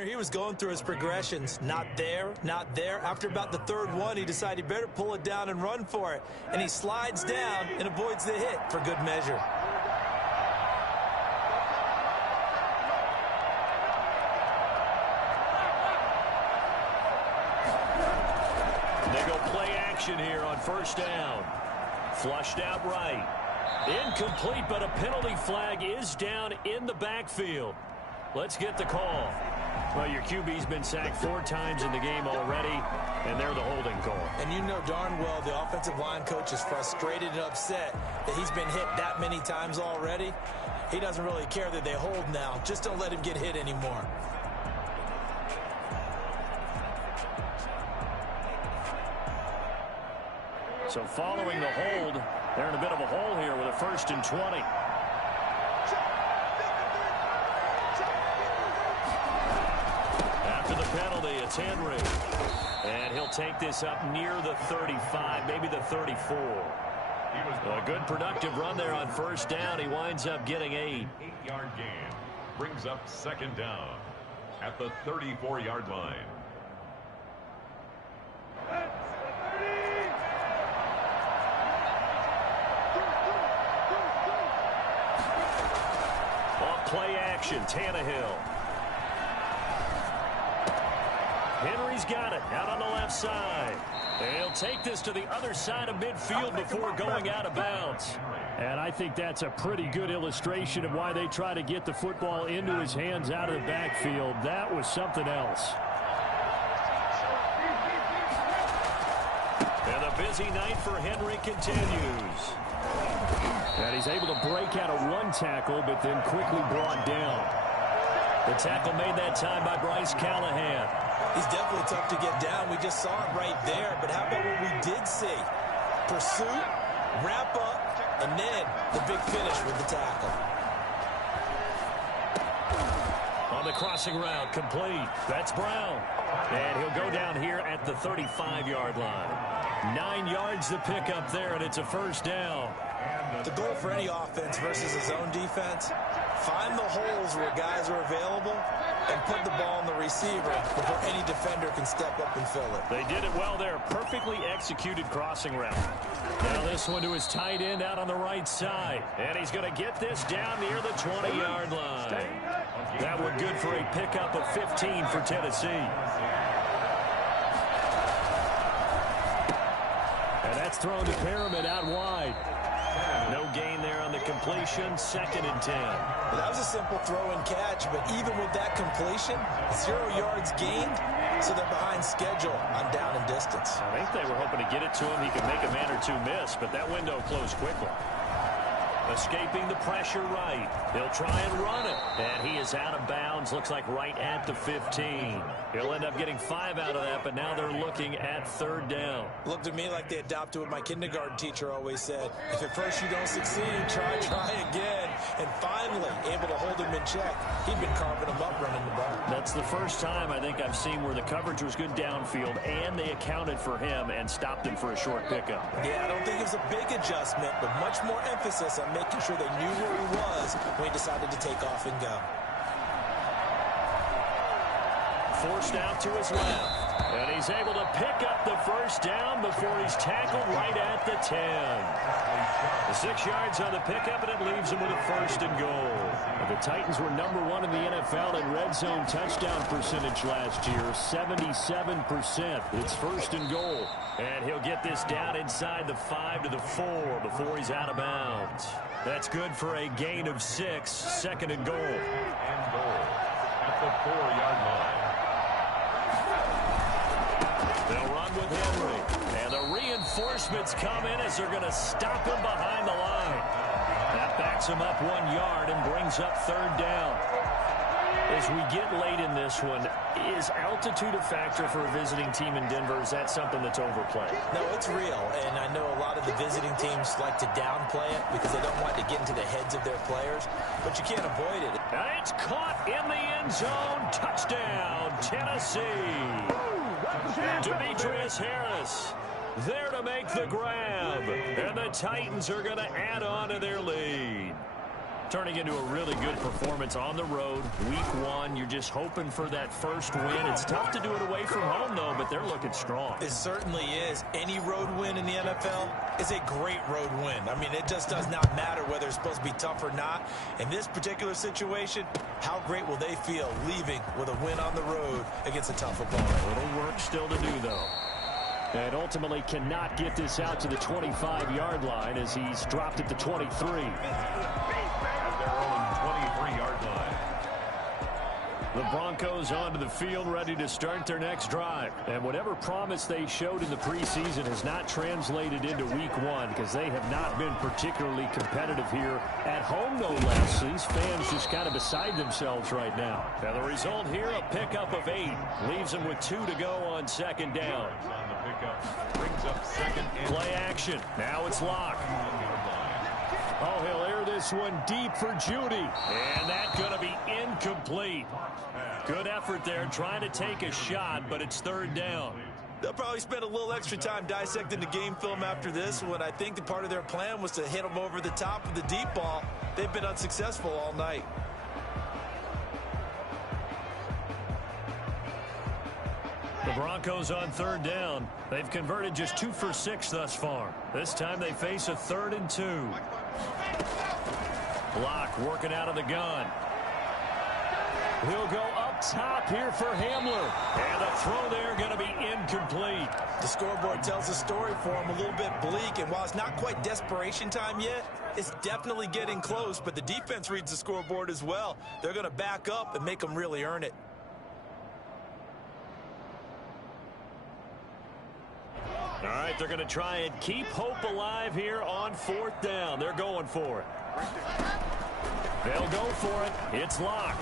He was going through his progressions. Not there, not there. After about the 3rd one, he decided he better pull it down and run for it. And he slides down and avoids the hit for good measure. They go play action here on 1st down. Flushed out right. Incomplete, but a penalty flag is down in the backfield. Let's get the call. Well, your QB's been sacked 4 times in the game already, and they're the holding call. And you know darn well the offensive line coach is frustrated and upset that he's been hit that many times already. He doesn't really care that they hold now. Just don't let him get hit anymore. So following the hold, they're in a bit of a hole here with a 1st and 20. After the penalty, it's Henry. And he'll take this up near the 35, maybe the 34. A good productive run there on 1st down. He winds up getting 8. 8-yard gain brings up 2nd down at the 34-yard line. Play action, Tannehill. Henry's got it, out on the left side. And he'll take this to the other side of midfield before going out of bounds. And I think that's a pretty good illustration of why they try to get the football into his hands out of the backfield. That was something else. And the busy night for Henry continues. And he's able to break out of 1 tackle, but then quickly brought down. The tackle made that time by Bryce Callahan. He's definitely tough to get down. We just saw it right there. But how about what we did see? Pursuit, wrap up, and then the big finish with the tackle. On the crossing route, complete. That's Brown. And he'll go down here at the 35-yard line. 9 yards to pick up there, and it's a 1st down. The goal for any offense versus his own defense, find the holes where guys are available and put the ball on the receiver before any defender can step up and fill it. They did it well there. Perfectly executed crossing route. Now this one to his tight end out on the right side. And he's going to get this down near the 20-yard line. That one good for a pickup of 15 for Tennessee. And that's thrown to Perriman out wide. No gain there on the completion. 2nd and 10. Well, that was a simple throw and catch, but even with that completion, 0 yards gained, so they're behind schedule on down and distance. I think they were hoping to get it to him. He could make a man or 2 miss, but that window closed quickly. Escaping the pressure right. He'll try and run it. And he is out of bounds. Looks like right at the 15. He'll end up getting 5 out of that, but now they're looking at 3rd down. Looked to me like they adopted what my kindergarten teacher always said. If at first you don't succeed, try again. And finally, able to hold him in check. He'd been carving him up running the ball. That's the first time I think I've seen where the coverage was good downfield, and they accounted for him and stopped him for a short pickup. Yeah, I don't think it was a big adjustment, but much more emphasis on making sure they knew where he was when he decided to take off and go. Forced out to his left. And he's able to pick up the 1st down before he's tackled right at the 10. 6 yards on the pickup, and it leaves him with a 1st and goal. The Titans were number 1 in the NFL in red zone touchdown percentage last year, 77%. It's 1st and goal. And he'll get this down inside the 5 to the 4 before he's out of bounds. That's good for a gain of 6, 2nd and goal. And goal at the 4-yard line. They'll run with Henry. And the reinforcements come in as they're going to stop him behind the line. That backs him up 1 yard and brings up 3rd down. As we get late in this one, is altitude a factor for a visiting team in Denver? Is that something that's overplayed? No, it's real, and I know a lot of the visiting teams like to downplay it because they don't want to get into the heads of their players, but you can't avoid it. And it's caught in the end zone. Touchdown, Tennessee. Demetrius Harris there to make the grab, and the Titans are going to add on to their lead. Turning into a really good performance on the road. Week 1, you're just hoping for that first win. It's tough to do it away from home, though, but they're looking strong. It certainly is. Any road win in the NFL is a great road win. I mean, it just does not matter whether it's supposed to be tough or not. In this particular situation, how great will they feel leaving with a win on the road against a tough opponent? A little work still to do, though. And ultimately cannot get this out to the 25-yard line as he's dropped at the 23. The Broncos onto the field ready to start their next drive. And whatever promise they showed in the preseason has not translated into week one because they have not been particularly competitive here at home, no less. These fans just kind of beside themselves right now. Now the result here, a pickup of 8. Leaves them with 2 to go on second down. Play action. Now it's Locke. Oh, he'll air this one deep for Judy. And that's going to be incomplete. Good effort there trying to take a shot, but it's third down. They'll probably spend a little extra time dissecting the game film after this when I think the part of their plan was to hit them over the top of the deep ball. They've been unsuccessful all night. The Broncos on third down. They've converted just 2 for 6 thus far. This time they face a 3rd and 2. Locke working out of the gun. He'll go up top here for Hamler. And the throw there going to be incomplete. The scoreboard tells a story for him, a little bit bleak. And while it's not quite desperation time yet, it's definitely getting close. But the defense reads the scoreboard as well. They're going to back up and make them really earn it. All right, they're going to try and keep hope alive here on 4th down. They're going for it. They'll go for it. It's Locke.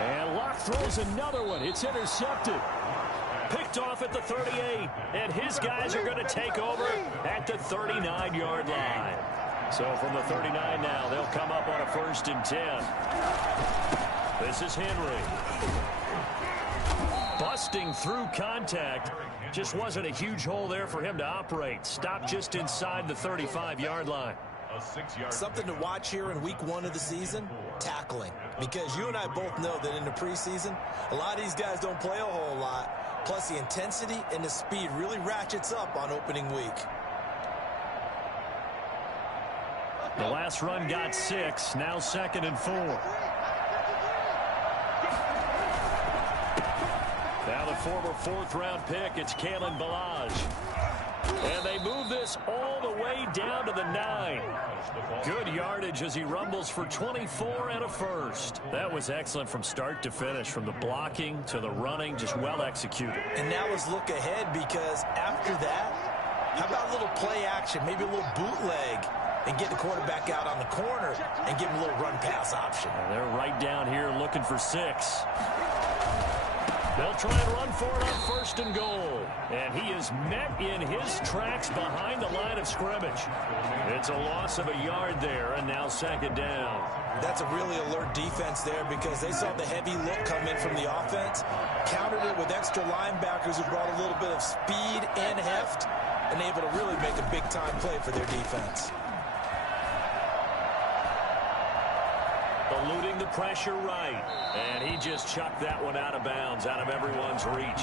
And Locke throws another one. It's intercepted. Picked off at the 38. And his guys are going to take over at the 39-yard line. So from the 39 now, they'll come up on a 1st and 10. This is Henry. Busting through contact. Just wasn't a huge hole there for him to operate. Stopped just inside the 35-yard line. Something to watch here in week 1 of the season, tackling. Because you and I both know that in the preseason, a lot of these guys don't play a whole lot. Plus the intensity and the speed really ratchets up on opening week. The last run got 6. Now 2nd and 4. Now the former 4th-round pick, it's Kalen Ballage. And they move this all the way down to the 9. Good yardage as he rumbles for 24 and a 1st. That was excellent from start to finish, from the blocking to the running, just well executed. And now let's look ahead, because after that, how about a little play action, maybe a little bootleg, and get the quarterback out on the corner and give him a little run-pass option. And they're right down here looking for 6. They'll try and run for it on 1st and goal. And he is met in his tracks behind the line of scrimmage. It's a loss of a yard there, and now 2nd down. That's a really alert defense there, because they saw the heavy look come in from the offense, countered it with extra linebackers who brought a little bit of speed and heft, and able to really make a big-time play for their defense. Eluding the pressure right. And he just chucked that one out of bounds, out of everyone's reach.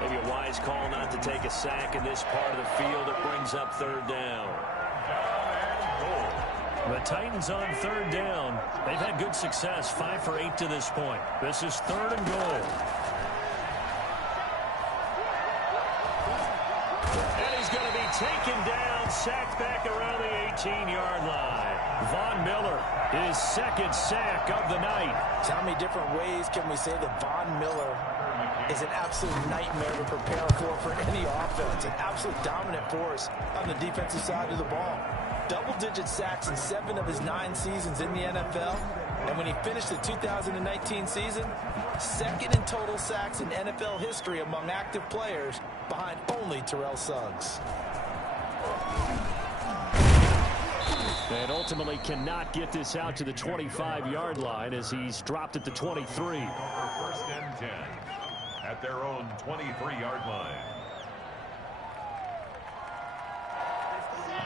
Maybe a wise call not to take a sack in this part of the field. It brings up 3rd down. The Titans on 3rd down. They've had good success, 5 for 8 to this point. This is 3rd and goal. And he's going to be taken down, sacked back around the 18-yard line. Von Miller, his 2nd sack of the night. So how many different ways can we say that Von Miller is an absolute nightmare to prepare for any offense? An absolute dominant force on the defensive side of the ball. Double-digit sacks in 7 of his 9 seasons in the NFL. And when he finished the 2019 season, 2nd in total sacks in NFL history among active players, behind only Terrell Suggs. And ultimately cannot get this out to the 25-yard line as he's dropped at the 23. 1st and 10 at their own 23-yard line.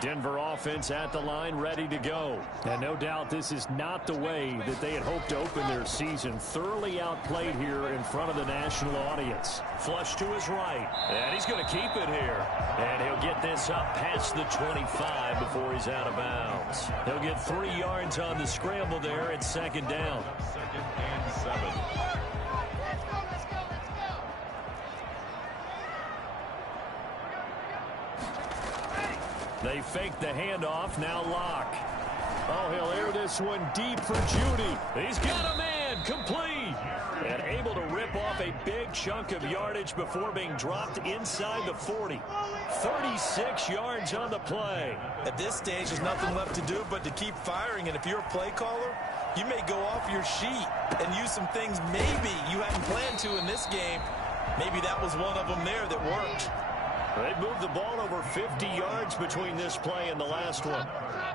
Denver offense at the line, ready to go. And no doubt this is not the way that they had hoped to open their season. Thoroughly outplayed here in front of the national audience. Flush to his right. And he's going to keep it here. And he'll get this up past the 25 before he's out of bounds. He'll get 3 yards on the scramble there at 2nd down. 2nd and 7. They fake the handoff. Now Locke. Oh, he'll air this one deep for Judy. He's got a man. And complete. And able to rip off a big chunk of yardage before being dropped inside the 40. 36 yards on the play. At this stage, there's nothing left to do but to keep firing. And if you're a play caller, you may go off your sheet and use some things maybe you hadn't planned to in this game. Maybe that was one of them there that worked. They moved the ball over 50 yards between this play and the last one.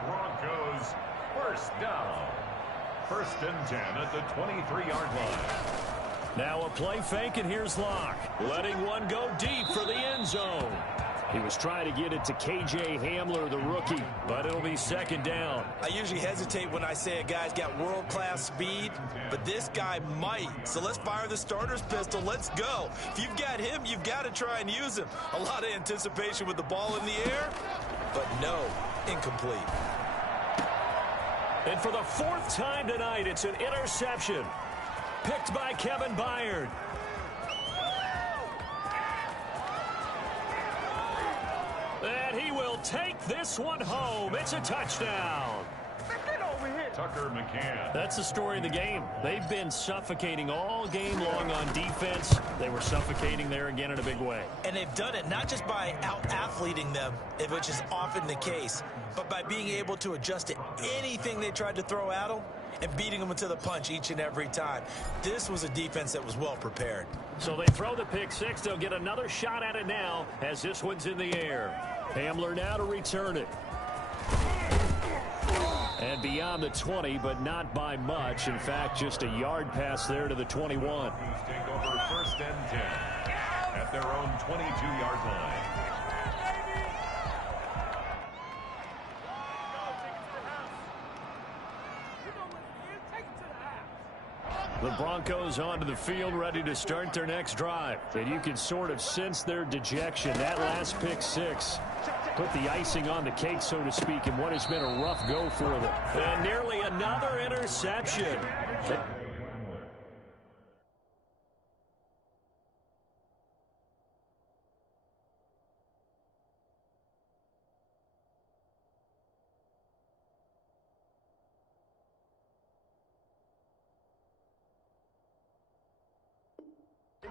Broncos first down. 1st and 10 at the 23-yard line. Now a play fake, and here's Locke. Letting one go deep for the end zone. He was trying to get it to K.J. Hamler, the rookie, but it'll be 2nd down. I usually hesitate when I say a guy's got world-class speed, but this guy might. So let's fire the starter's pistol. Let's go. If you've got him, you've got to try and use him. A lot of anticipation with the ball in the air, but no, incomplete. And for the 4th time tonight, it's an interception. Picked by Kevin Byard. And he will take this one home. It's a touchdown. Tucker McCann. That's the story of the game. They've been suffocating all game long on defense. They were suffocating there again in a big way. And they've done it not just by out-athleting them, which is often the case, but by being able to adjust to anything they tried to throw at them and beating them to the punch each and every time. This was a defense that was well prepared. So they throw the pick six. They'll get another shot at it now as this one's in the air. Hamler now to return it. And beyond the 20, but not by much. In fact, just a yard pass there to the 21. Take over 1st and 10 at their own 22-yard line. The Broncos onto the field, ready to start their next drive. And you can sort of sense their dejection. That last pick six put the icing on the cake, so to speak, in what has been a rough go for them. And nearly another interception.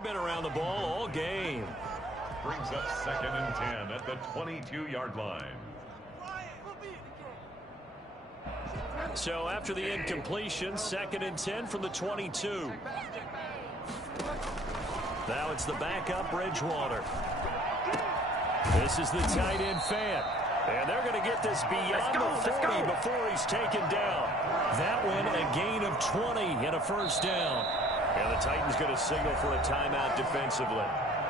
Been around the ball all game. Brings up 2nd and 10 at the 22-yard line. So after the incompletion, 2nd and 10 from the 22. Now it's the backup Bridgewater. This is the tight end Fant. And they're going to get this beyond the 40 before he's taken down. That one a gain of 20 and a 1st down. And the Titans going to signal for a timeout defensively.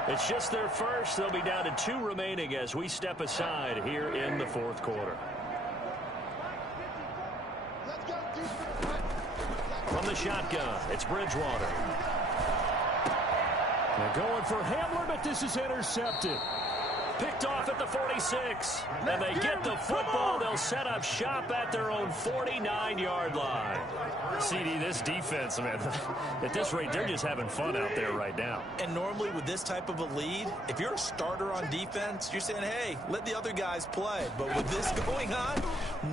It's just their first. They'll be down to 2 remaining as we step aside here in the 4th quarter. From the shotgun, it's Bridgewater. They're going for Hamler, but this is intercepted. Picked off at the 46. And they get the football. They'll set up shop at their own 49-yard line. CD, this defense, man, at this rate, they're just having fun out there right now. And normally with this type of a lead, if you're a starter on defense, you're saying, hey, let the other guys play. But with this going on,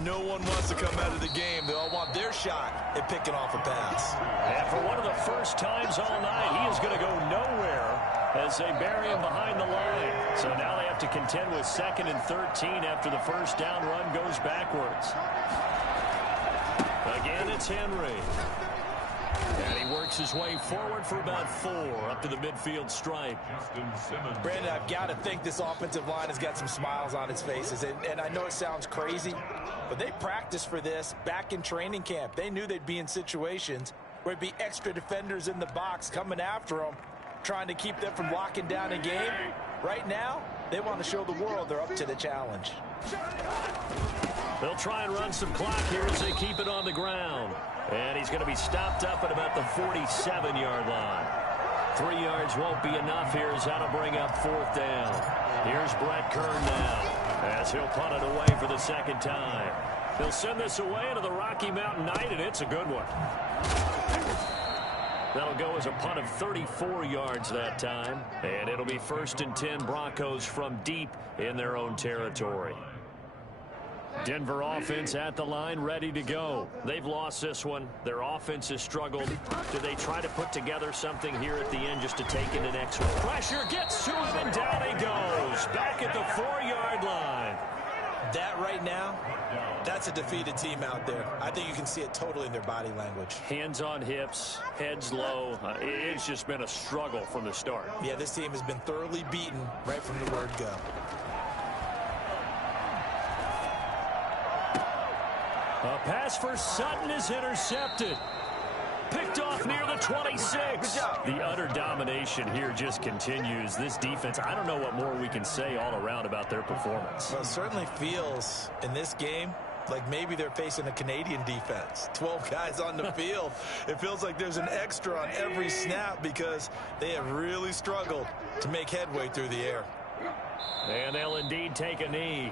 no one wants to come out of the game. They all want their shot at picking off a pass. And for one of the first times all night, he is going to go nowhere as they bury him behind the line. So now they have to contend with 2nd and 13 after the 1st down run goes backwards. Again, it's Henry. And he works his way forward for about 4 up to the midfield stripe. Brandon, I've got to think this offensive line has got some smiles on its faces. And I know it sounds crazy, but they practiced for this back in training camp. They knew they'd be in situations where it'd be extra defenders in the box coming after them, trying to keep them from locking down a game. Right now, they want to show the world they're up to the challenge. They'll try and run some clock here as they keep it on the ground. And he's going to be stopped up at about the 47-yard line. 3 yards won't be enough here as that'll bring up 4th down. Here's Brett Kern now as he'll punt it away for the 2nd time. They'll send this away into the Rocky Mountain Night, and it's a good one. That'll go as a punt of 34 yards that time. And it'll be 1st and 10 Broncos from deep in their own territory. Denver offense at the line, ready to go. They've lost this one. Their offense has struggled. Do they try to put together something here at the end just to take in the next one? Pressure gets to him, and down he goes. Back at the 4-yard line. That right now, that's a defeated team out there. I think you can see it totally in their body language. Hands on hips, heads low. It's just been a struggle from the start. Yeah, this team has been thoroughly beaten right from the word go. A pass for Sutton is intercepted. Picked off near the 26. The utter domination here just continues. This defense, I don't know what more we can say all around about their performance. Well, it certainly feels in this game like maybe they're facing a Canadian defense. 12 guys on the field. It feels like there's an extra on every snap because they have really struggled to make headway through the air. And they'll indeed take a knee.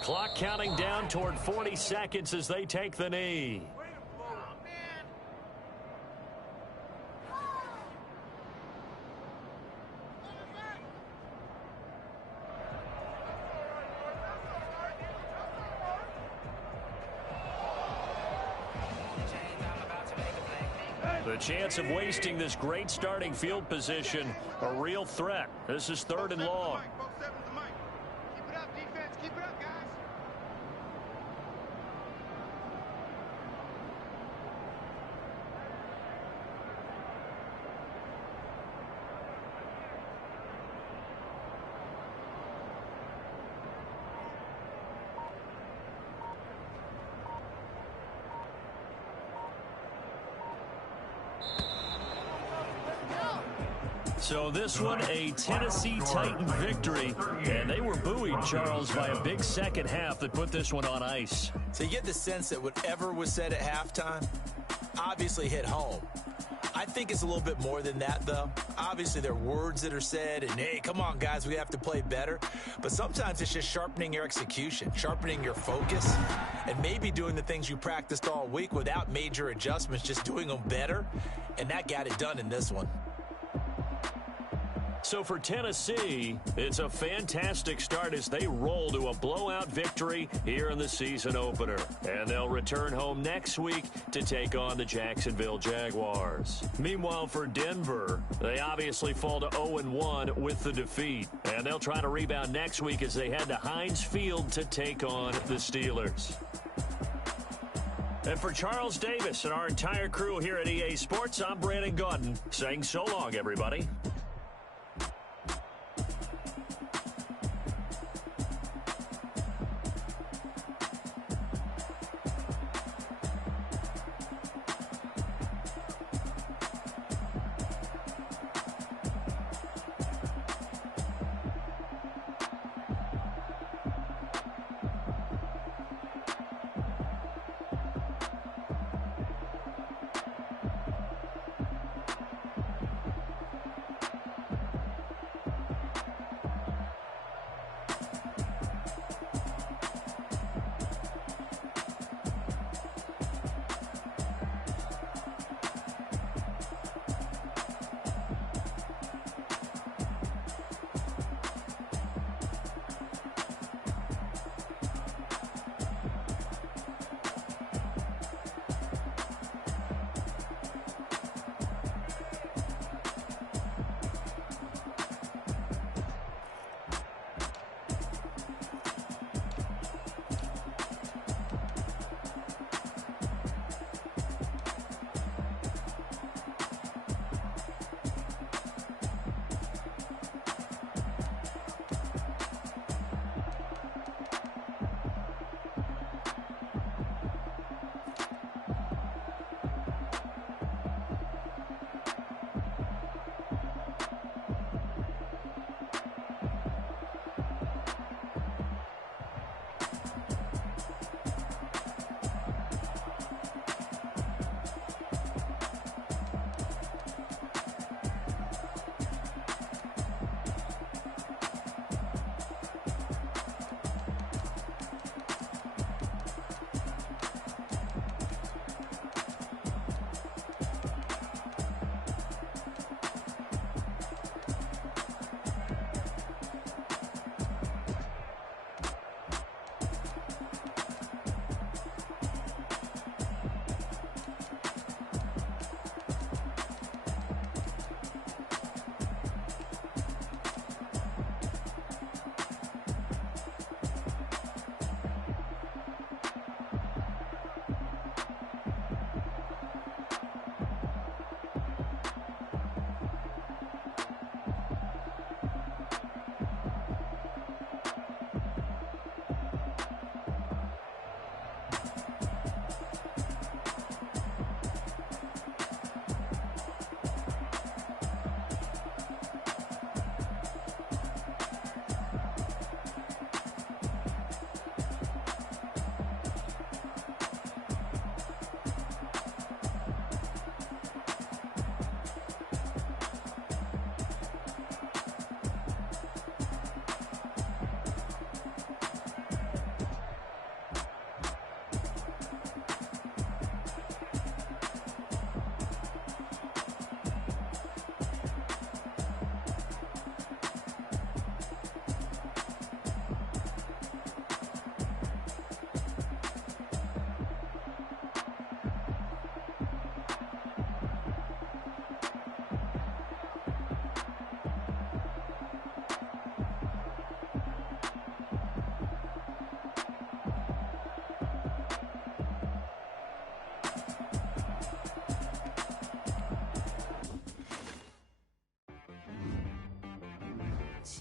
Clock counting down toward 40 seconds as they take the knee. The chance of wasting this great starting field position, a real threat. This is 3rd and long. So this one, a Tennessee Titan victory, and they were buoyed, Charles, by a big second half that put this one on ice. So you get the sense that whatever was said at halftime obviously hit home. I think it's a little bit more than that, though. Obviously, there are words that are said, and, hey, come on, guys, we have to play better. But sometimes it's just sharpening your execution, sharpening your focus, and maybe doing the things you practiced all week without major adjustments, just doing them better, and that got it done in this one. So for Tennessee, it's a fantastic start as they roll to a blowout victory here in the season opener. And they'll return home next week to take on the Jacksonville Jaguars. Meanwhile, for Denver, they obviously fall to 0-1 with the defeat. And they'll try to rebound next week as they head to Heinz Field to take on the Steelers. And for Charles Davis and our entire crew here at EA Sports, I'm Brandon Gaudin saying so long, everybody.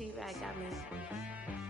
T-Rack got me.